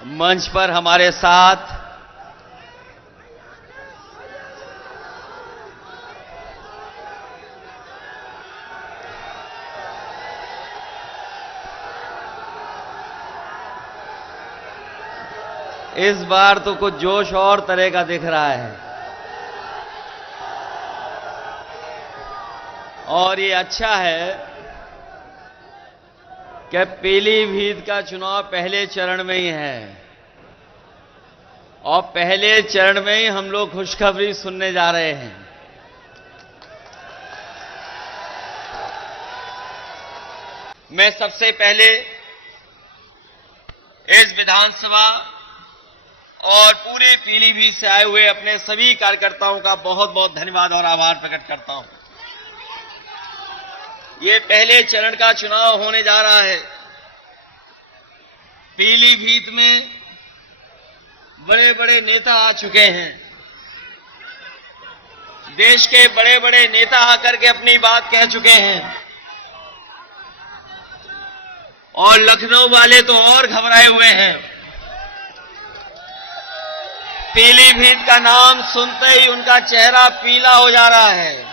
मंच पर हमारे साथ इस बार तो कुछ जोश और तरह का दिख रहा है और ये अच्छा है कि पीलीभीत का चुनाव पहले चरण में ही है और पहले चरण में ही हम लोग खुशखबरी सुनने जा रहे हैं। मैं सबसे पहले इस विधानसभा और पूरे पीलीभीत से आए हुए अपने सभी कार्यकर्ताओं का बहुत बहुत धन्यवाद और आभार प्रकट करता हूं। ये पहले चरण का चुनाव होने जा रहा है। पीलीभीत में बड़े बड़े नेता आ चुके हैं। देश के बड़े बड़े नेता आकर के अपनी बात कह चुके हैं और लखनऊ वाले तो और घबराए हुए हैं। पीलीभीत का नाम सुनते ही उनका चेहरा पीला हो जा रहा है।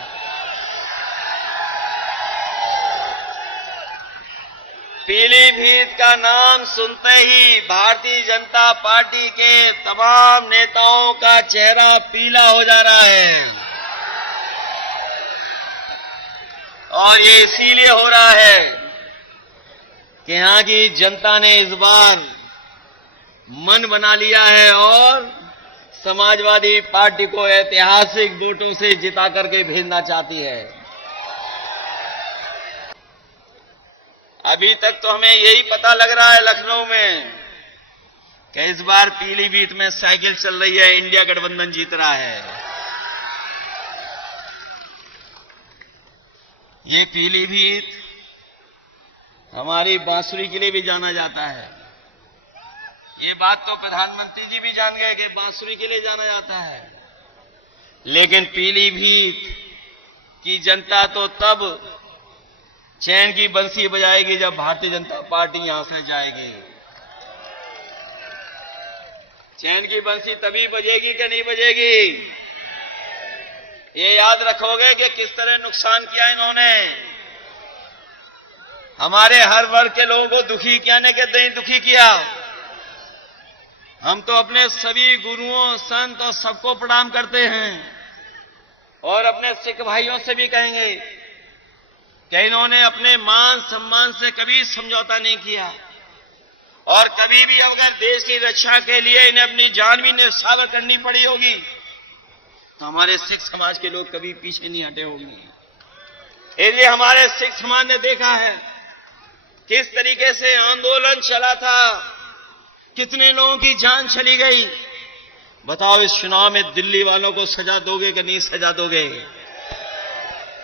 पीलीभीत का नाम सुनते ही भारतीय जनता पार्टी के तमाम नेताओं का चेहरा पीला हो जा रहा है और ये इसीलिए हो रहा है कि यहां की जनता ने इस बार मन बना लिया है और समाजवादी पार्टी को ऐतिहासिक वोटों से जिता करके भेजना चाहती है। अभी तक तो हमें यही पता लग रहा है लखनऊ में कि इस बार पीलीभीत में साइकिल चल रही है, इंडिया गठबंधन जीत रहा है। ये पीलीभीत हमारी बांसुरी के लिए भी जाना जाता है। ये बात तो प्रधानमंत्री जी भी जान गए कि बांसुरी के लिए जाना जाता है, लेकिन पीलीभीत की जनता तो तब चैन की बंसी बजाएगी जब भारतीय जनता पार्टी यहां से जाएगी। चैन की बंसी तभी बजेगी कि नहीं बजेगी। ये याद रखोगे कि किस तरह नुकसान किया इन्होंने। हमारे हर वर्ग के लोगों को दुखी किया ने के दुखी किया। हम तो अपने सभी गुरुओं संत और सबको प्रणाम करते हैं और अपने सिख भाइयों से भी कहेंगे कि इन्होंने अपने मान सम्मान से कभी समझौता नहीं किया और कभी भी अगर देश की रक्षा के लिए इन्हें अपनी जान भी न्यौछावर करनी पड़ी होगी तो हमारे सिख समाज के लोग कभी पीछे नहीं हटे होंगे। इसलिए हमारे सिख समाज ने देखा है किस तरीके से आंदोलन चला था, कितने लोगों की जान चली गई। बताओ इस चुनाव में दिल्ली वालों को सजा दोगे कि नहीं सजा दोगे?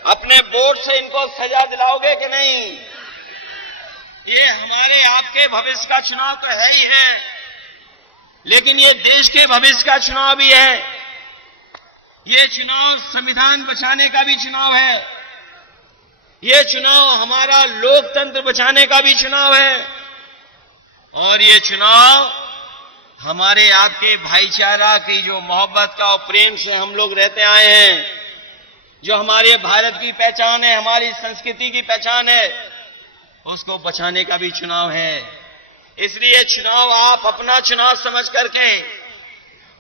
अपने वोट से इनको सजा दिलाओगे कि नहीं? ये हमारे आपके भविष्य का चुनाव तो है ही है, लेकिन ये देश के भविष्य का चुनाव भी है। ये चुनाव संविधान बचाने का भी चुनाव है। ये चुनाव हमारा लोकतंत्र बचाने का भी चुनाव है और ये चुनाव हमारे आपके भाईचारा की जो मोहब्बत का और प्रेम से हम लोग रहते आए हैं, जो हमारे भारत की पहचान है, हमारी संस्कृति की पहचान है, उसको बचाने का भी चुनाव है। इसलिए चुनाव आप अपना चुनाव समझ करके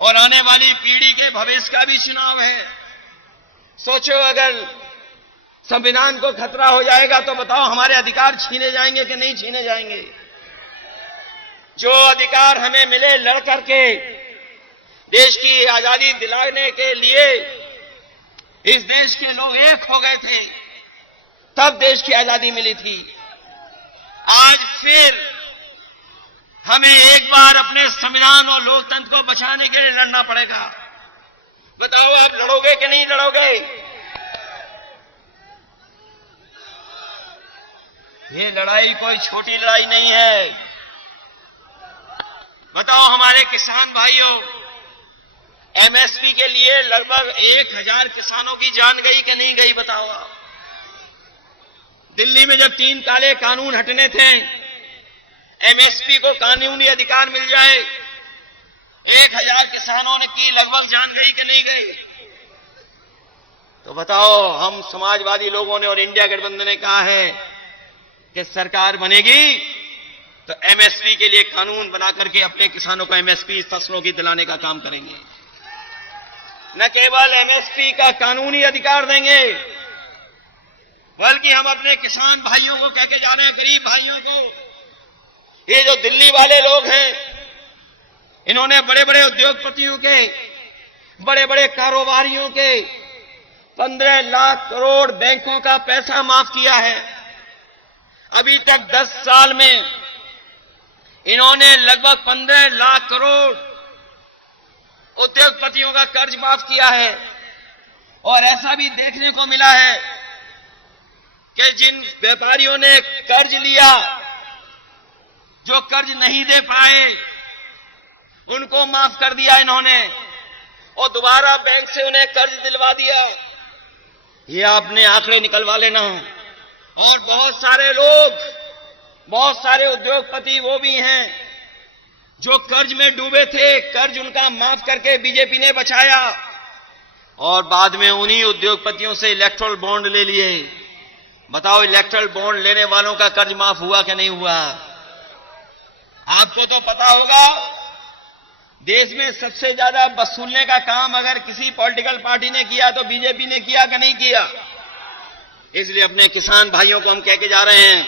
और आने वाली पीढ़ी के भविष्य का भी चुनाव है। सोचो अगर संविधान को खतरा हो जाएगा तो बताओ हमारे अधिकार छीने जाएंगे कि नहीं छीने जाएंगे? जो अधिकार हमें मिले लड़ करके देश की आजादी दिलाने के लिए इस देश के लोग एक हो गए थे, तब देश की आजादी मिली थी। आज फिर हमें एक बार अपने संविधान और लोकतंत्र को बचाने के लिए लड़ना पड़ेगा। बताओ आप लड़ोगे कि नहीं लड़ोगे? ये लड़ाई कोई छोटी लड़ाई नहीं है। बताओ हमारे किसान भाइयों, एमएसपी के लिए लगभग 1000 किसानों की जान गई कि नहीं गई? बताओ आप। दिल्ली में जब 3 काले कानून हटने थे, एमएसपी को कानूनी अधिकार मिल जाए। 1000 किसानों ने की लगभग जान गई कि नहीं गई? तो बताओ, हम समाजवादी लोगों ने और इंडिया गठबंधन ने कहा है कि सरकार बनेगी तो एमएसपी के लिए कानून बना करके अपने किसानों को एमएसपी फसलों की दिलाने का काम करेंगे। न केवल एमएसपी का कानूनी अधिकार देंगे, बल्कि हम अपने किसान भाइयों को कह के जा रहे हैं, गरीब भाइयों को, ये जो दिल्ली वाले लोग हैं, इन्होंने बड़े बड़े उद्योगपतियों के, बड़े बड़े कारोबारियों के 15 लाख करोड़ बैंकों का पैसा माफ किया है। अभी तक 10 साल में इन्होंने लगभग 15 लाख करोड़ उद्योगपतियों का कर्ज माफ किया है। और ऐसा भी देखने को मिला है कि जिन व्यापारियों ने कर्ज लिया, जो कर्ज नहीं दे पाए, उनको माफ कर दिया इन्होंने और दोबारा बैंक से उन्हें कर्ज दिलवा दिया। ये आपने आंकड़े निकलवा लेना। और बहुत सारे लोग, बहुत सारे उद्योगपति वो भी हैं जो कर्ज में डूबे थे, कर्ज उनका माफ करके बीजेपी ने बचाया और बाद में उन्हीं उद्योगपतियों से इलेक्ट्रल बॉन्ड ले लिए। बताओ, इलेक्ट्रल बॉन्ड लेने वालों का कर्ज माफ हुआ कि नहीं हुआ? आपको तो पता होगा, देश में सबसे ज्यादा वसूलने का काम अगर किसी पॉलिटिकल पार्टी ने किया तो बीजेपी ने किया कि नहीं किया? इसलिए अपने किसान भाइयों को हम कह के जा रहे हैं,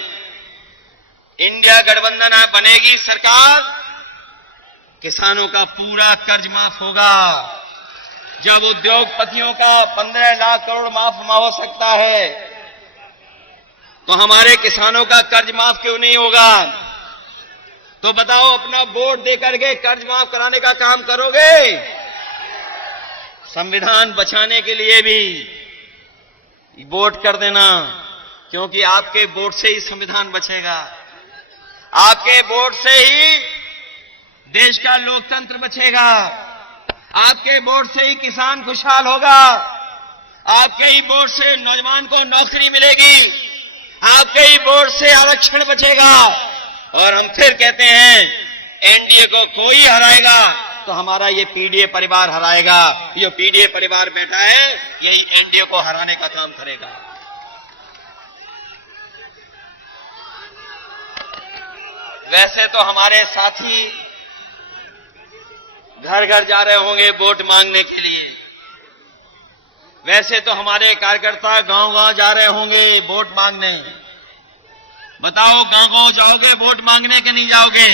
इंडिया गठबंधन बनेगी सरकार, किसानों का पूरा कर्ज माफ होगा। जब उद्योगपतियों का 15 लाख करोड़ माफ हो सकता है, तो हमारे किसानों का कर्ज माफ क्यों नहीं होगा? तो बताओ, अपना वोट देकर के कर्ज माफ कराने का काम करोगे? संविधान बचाने के लिए भी वोट कर देना, क्योंकि आपके वोट से ही संविधान बचेगा। आपके वोट से ही देश का लोकतंत्र बचेगा। आपके वोट से ही किसान खुशहाल होगा। आपके ही वोट से नौजवान को नौकरी मिलेगी। आपके ही वोट से आरक्षण बचेगा। और हम फिर कहते हैं, एनडीए को कोई हराएगा तो हमारा ये पीडीए परिवार हराएगा। ये पीडीए परिवार बैठा है, यही एनडीए को हराने का काम करेगा। वैसे तो हमारे साथी घर घर जा रहे होंगे वोट मांगने के लिए। वैसे तो हमारे कार्यकर्ता गांव गांव जा रहे होंगे वोट मांगने। बताओ, गांव गांव जाओगे वोट मांगने कि नहीं जाओगे?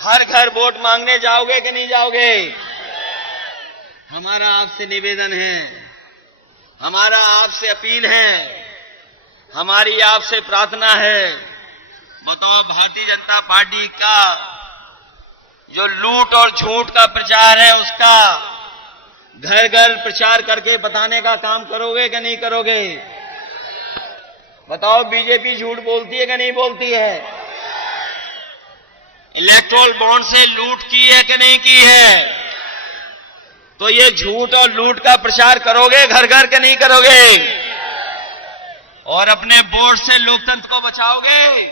हर घर वोट मांगने जाओगे कि नहीं जाओगे? हमारा आपसे निवेदन है, हमारा आपसे अपील है, हमारी आपसे प्रार्थना है। बताओ, भारतीय जनता पार्टी का जो लूट और झूठ का प्रचार है, उसका घर घर प्रचार करके बताने का काम करोगे कि नहीं करोगे? बताओ, बीजेपी झूठ बोलती है कि नहीं बोलती है? इलेक्ट्रल बॉन्ड से लूट की है कि नहीं की है? तो ये झूठ और लूट का प्रचार करोगे घर घर के नहीं करोगे? और अपने वोट से लोकतंत्र को बचाओगे?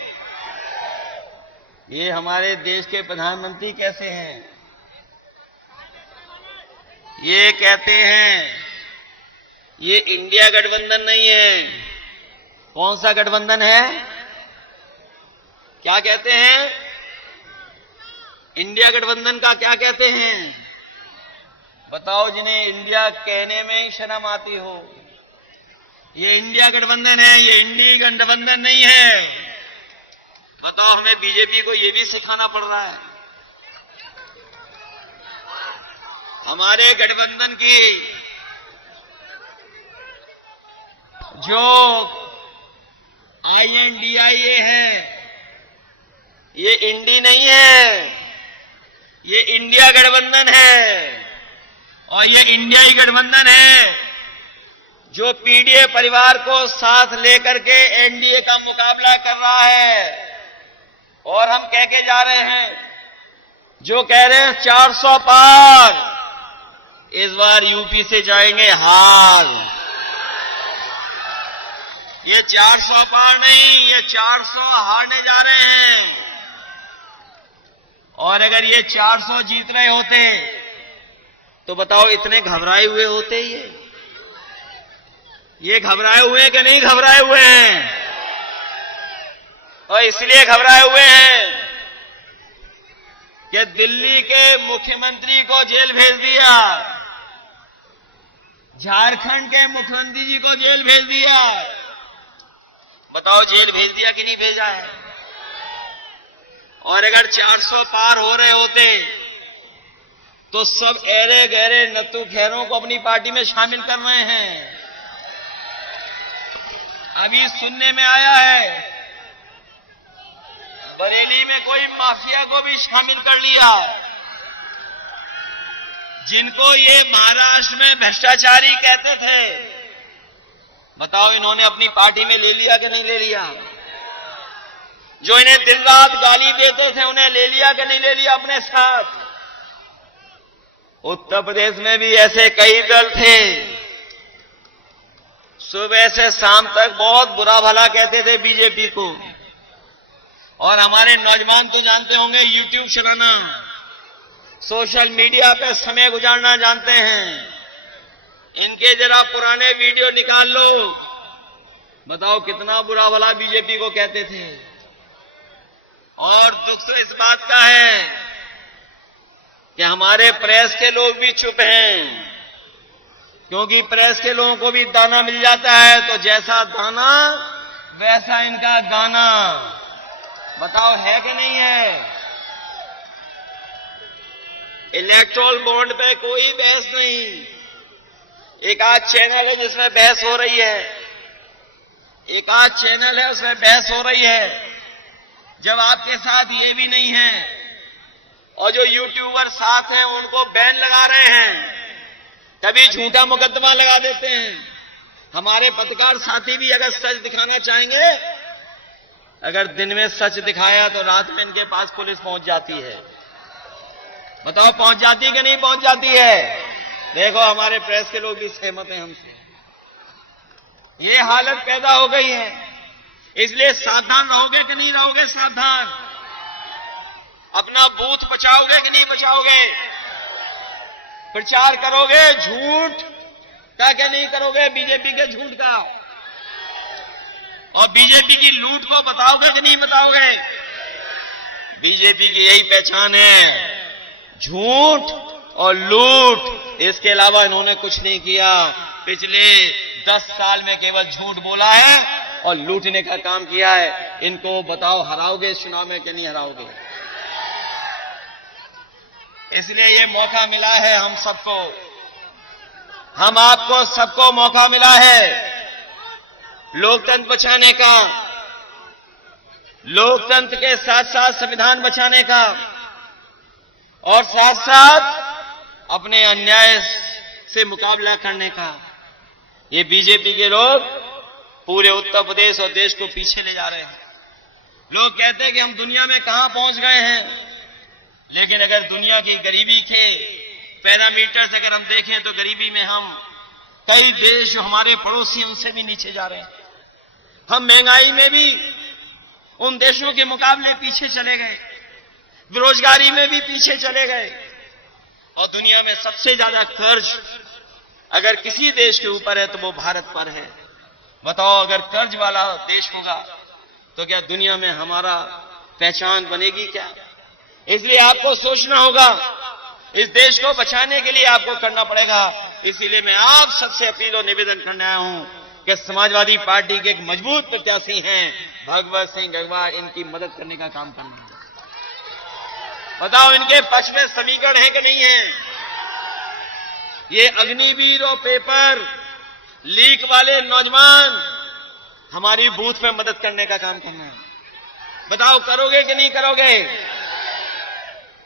ये हमारे देश के प्रधानमंत्री कैसे हैं? ये कहते हैं ये इंडिया गठबंधन नहीं है। कौन सा गठबंधन है? क्या कहते हैं? इंडिया गठबंधन का क्या कहते हैं? बताओ, जिन्हें इंडिया कहने में ही शर्म आती हो। ये इंडिया गठबंधन है, ये इंडिया गठबंधन नहीं है। बताओ, हमें बीजेपी को ये भी सिखाना पड़ रहा है। हमारे गठबंधन की जो INDIA है, ये इंडी नहीं है, ये इंडिया गठबंधन है। और ये इंडियाई गठबंधन है जो पीडीए परिवार को साथ लेकर के एनडीए का मुकाबला कर रहा है। और हम कह के जा रहे हैं, जो कह रहे हैं 400 पार, इस बार यूपी से जाएंगे हार। ये 400 पार नहीं, ये 400 हारने जा रहे हैं। और अगर ये 400 जीत रहे होते तो बताओ इतने घबराए हुए होते ये घबराए हुए हैं कि नहीं घबराए हुए हैं? और इसलिए घबराए हुए हैं कि दिल्ली के मुख्यमंत्री को जेल भेज दिया, झारखंड के मुख्यमंत्री जी को जेल भेज दिया। बताओ जेल भेज दिया कि नहीं भेजा है? और अगर 400 पार हो रहे होते तो सब ऐरे गहरे नत्थू खैरों को अपनी पार्टी में शामिल कर रहे हैं। अभी सुनने में आया है बरेली में कोई माफिया को भी शामिल कर लिया, जिनको ये महाराष्ट्र में भ्रष्टाचारी कहते थे। बताओ इन्होंने अपनी पार्टी में ले लिया कि नहीं ले लिया? जो इन्हें दिन रात गाली देते थे उन्हें ले लिया कि नहीं ले लिया अपने साथ? उत्तर प्रदेश में भी ऐसे कई दल थे, सुबह से शाम तक बहुत बुरा भला कहते थे बीजेपी को। और हमारे नौजवान तो जानते होंगे यूट्यूब चलाना, सोशल मीडिया पे समय गुजारना जानते हैं। इनके जरा पुराने वीडियो निकाल लो, बताओ कितना बुरा भला बीजेपी को कहते थे। और दुख तो इस बात का है कि हमारे प्रेस के लोग भी चुप हैं, क्योंकि प्रेस के लोगों को भी दाना मिल जाता है, तो जैसा दाना वैसा इनका गाना। बताओ है कि नहीं है? इलेक्ट्रोल बॉन्ड पे कोई बहस नहीं। एक आध चैनल है जिसमें बहस हो रही है, एक आध चैनल है उसमें बहस हो रही है। जब आपके साथ ये भी नहीं है और जो यूट्यूबर साथ हैं उनको बैन लगा रहे हैं, कभी झूठा मुकदमा लगा देते हैं। हमारे पत्रकार साथी भी अगर सच दिखाना चाहेंगे, अगर दिन में सच दिखाया तो रात में इनके पास पुलिस पहुंच जाती है। बताओ पहुंच जाती है कि नहीं पहुंच जाती है? देखो हमारे प्रेस के लोग भी सहमत हैं हमसे। ये हालत पैदा हो गई है, इसलिए सावधान रहोगे कि नहीं रहोगे? सावधान। अपना बूथ बचाओगे कि नहीं बचाओगे? प्रचार करोगे झूठ का क्या नहीं करोगे? बीजेपी के झूठ का और बीजेपी की लूट को बताओगे कि नहीं बताओगे? बीजेपी की यही पहचान है, झूठ और लूट। इसके अलावा इन्होंने कुछ नहीं किया। पिछले 10 साल में केवल झूठ बोला है और लूटने का काम किया है। इनको बताओ हराओगे चुनाव में कि नहीं हराओगे? इसलिए ये मौका मिला है हम सबको, हम आपको सबको मौका मिला है लोकतंत्र बचाने का, लोकतंत्र के साथ साथ संविधान बचाने का, और साथ साथ अपने अन्याय से मुकाबला करने का। ये बीजेपी के लोग पूरे उत्तर प्रदेश और देश को पीछे ले जा रहे हैं। लोग कहते हैं कि हम दुनिया में कहां पहुंच गए हैं, लेकिन अगर दुनिया की गरीबी के पैरामीटर्स अगर हम देखें तो गरीबी में हम कई देश जो हमारे पड़ोसी उनसे भी नीचे जा रहे हैं। हम महंगाई में भी उन देशों के मुकाबले पीछे चले गए, बेरोजगारी में भी पीछे चले गए, और दुनिया में सबसे ज्यादा कर्ज अगर किसी देश के ऊपर है तो वो भारत पर है। बताओ अगर कर्ज वाला देश होगा तो क्या दुनिया में हमारा पहचान बनेगी क्या? इसलिए आपको सोचना होगा, इस देश को बचाने के लिए आपको करना पड़ेगा। इसीलिए मैं आप सबसे अपील और निवेदन करने आया हूं कि समाजवादी पार्टी के एक मजबूत प्रत्याशी हैं भगवत सिंह गंगवार, इनकी मदद करने का काम करना है। बताओ इनके पक्ष में समीकरण है कि नहीं है? ये अग्निवीर और पेपर लीक वाले नौजवान हमारी बूथ पे मदद करने का काम करना है। बताओ करोगे कि नहीं करोगे?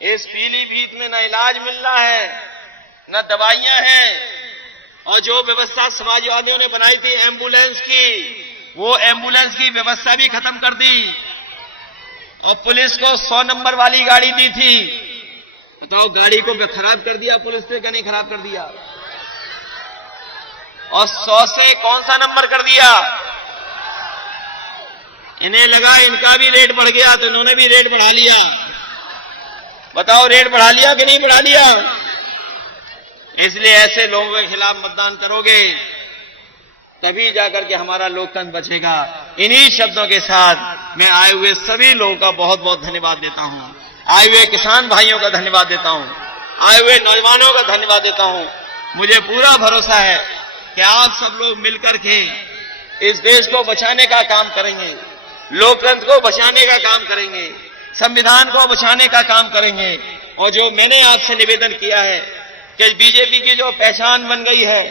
इस पीलीभीत में न इलाज मिल रहा है, न दवाइयां हैं, और जो व्यवस्था समाजवादियों ने बनाई थी एम्बुलेंस की, वो एम्बुलेंस की व्यवस्था भी खत्म कर दी, और पुलिस को 100 नंबर वाली गाड़ी दी थी। बताओ गाड़ी को खराब कर दिया पुलिस ने, क्या नहीं खराब कर दिया? और 100 से कौन सा नंबर कर दिया? इन्हें लगा इनका भी रेट बढ़ गया तो इन्होंने भी रेट बढ़ा लिया। बताओ रेट बढ़ा लिया कि नहीं बढ़ा लिया? इसलिए ऐसे लोगों के खिलाफ मतदान करोगे तभी जाकर के हमारा लोकतंत्र बचेगा। इन्हीं शब्दों के साथ मैं आए हुए सभी लोगों का बहुत बहुत धन्यवाद देता हूं। आए हुए किसान भाइयों का धन्यवाद देता हूं, आए हुए नौजवानों का धन्यवाद देता हूं। मुझे पूरा भरोसा है कि आप सब लोग मिलकर के इस देश को बचाने का काम करेंगे, लोकतंत्र को बचाने का काम करेंगे, संविधान को बचाने का काम करेंगे। और जो मैंने आपसे निवेदन किया है कि बीजेपी की जो पहचान बन गई है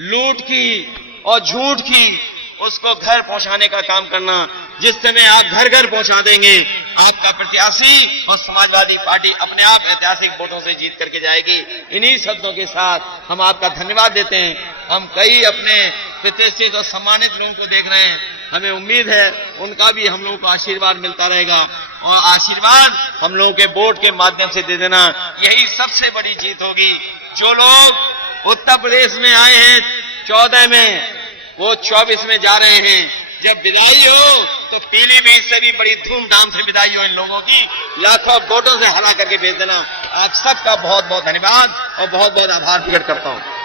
लूट की और झूठ की, उसको घर पहुंचाने का काम करना। जिस समय आप घर घर पहुंचा देंगे, आपका प्रत्याशी और समाजवादी पार्टी अपने आप ऐतिहासिक वोटों से जीत करके जाएगी। इन्हीं शब्दों के साथ हम आपका धन्यवाद देते हैं। हम कई अपने प्रतिष्ठित और सम्मानित लोगों को देख रहे हैं, हमें उम्मीद है उनका भी हम लोगों को आशीर्वाद मिलता रहेगा और आशीर्वाद हम लोगों के वोट के माध्यम से दे देना, यही सबसे बड़ी जीत होगी। जो लोग उत्तर प्रदेश में आए हैं 14 में, वो 24 में जा रहे हैं। जब विदाई हो तो पीलीभीत से भी बड़ी धूमधाम से विदाई हो इन लोगों की, लाखों वोटों से हरा करके भेज देना। आप सबका बहुत बहुत धन्यवाद और बहुत बहुत आभार प्रकट करता हूं।